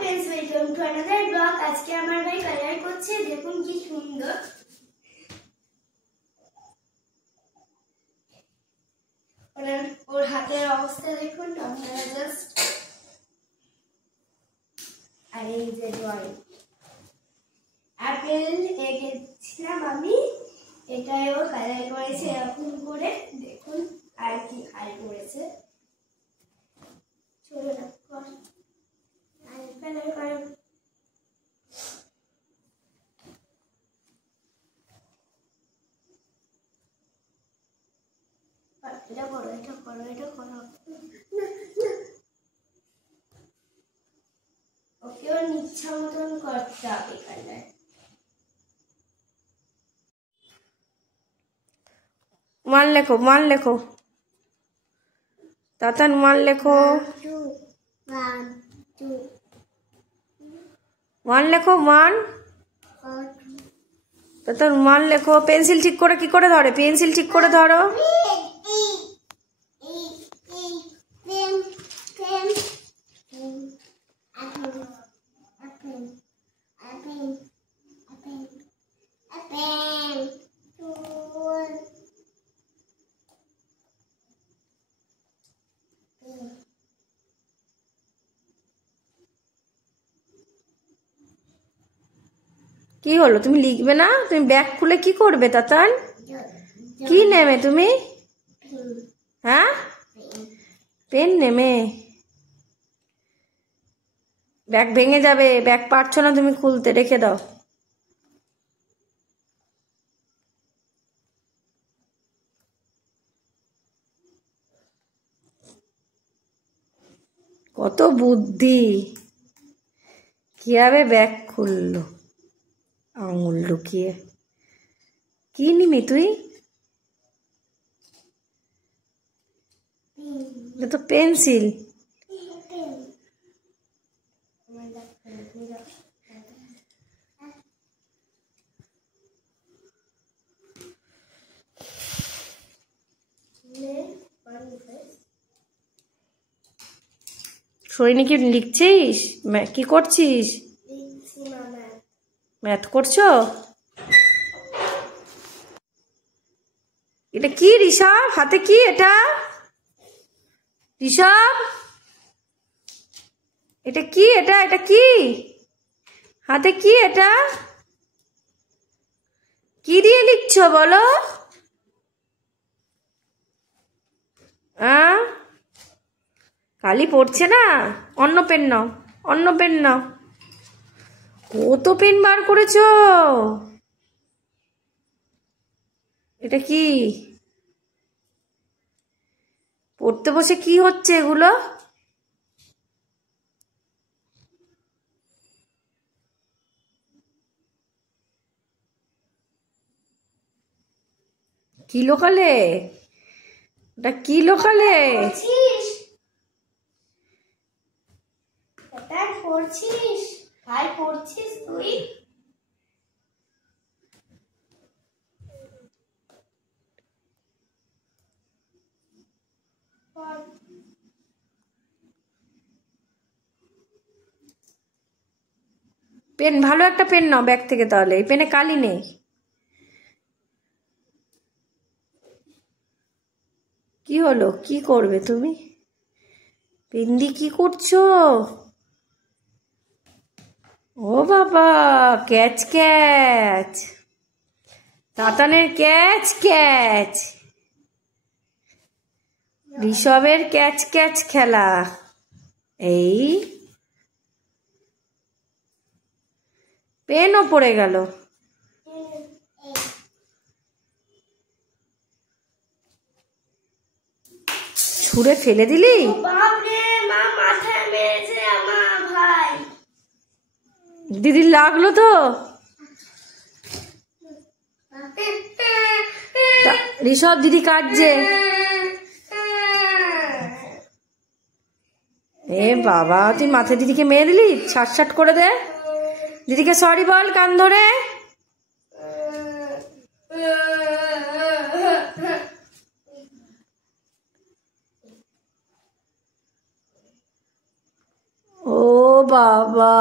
Friends, welcome to another blog. आज के আমার ভাই কালার করছে, দেখুন কি সুন্দর। ওর হাতের অবস্থা দেখুন আপনারা জাস্ট। আর এই যে ড্রয়িং আপেল এঁকেছিলাম আমি, এটাই ও কালার করেছে এরকম করে। দেখুন আর কি আর করেছে। চলো না কর আর কালার করো। এটা করো, এটা করো, এটা করো। ওকে ওর ইচ্ছা মতন করতে হবে কালার। মান লেখো, মান লেখো তাতান, মান লেখো, মান লেখো, মান তাতান, মান লেখো। পেন্সিল ঠিক করে কি করে ধরে? পেন্সিল ঠিক করে ধরো। কি হলো, তুমি লিখবে না? তুমি ব্যাগ খুলে কি করবে তাতান? কি নেবে তুমি? হ্যাঁ, পেন নেবে। ব্যাগ ভেঙে যাবে, ব্যাগ পারছো না তুমি খুলতে, রেখে দাও। কত বুদ্ধি, কিভাবে ব্যাগ খুললো আঙুল লুকিয়ে। কি নিবি তুই? এটা তো পেন্সিল। সৈনি কি লিখছিস? কি করছিস? ম্যাথ করছো? এটা কি ঋষভ? হাতে কি এটা? ঋষভ, এটা কি? এটা এটা কি হাতে? কি এটা? কি দিয়ে লিখছো বলো? কালি পড়ছে না? অন্য পেন নাও, অন্য পেন নাও। কত পেন বার করেছো? এটা কি? পড়তে বসে কি হচ্ছে এগুলো? কি লোকালে? এটা কি লোকালে? পড়ছিস? কাল পড়ছিস তুই? পেন, ভালো একটা পেন নাও ব্যাগ থেকে, তাহলে এই পেনে কালি নেই। কি হলো, কি করবে তুমি? পেন দিয়ে কি করছো? ও বাবা, ক্যাচ ক্যাচ, তাতানের ক্যাচ ক্যাচ, ঋষভের ক্যাচ ক্যাচ খেলা। এই পেনও পড়ে গেল। ছুঁড়ে ফেলে দিলি? বাপরে, মা মাথায় মেরেছে আমার ভাই। দিদির লাগলো তো? ঋষভ, দিদি কাটছে। এ বাবা, তুই মাথায় দিদিকে মেরে দিলি? ছাট করে দে, দিদিকে সরি বল কান ধরে। ও বাবা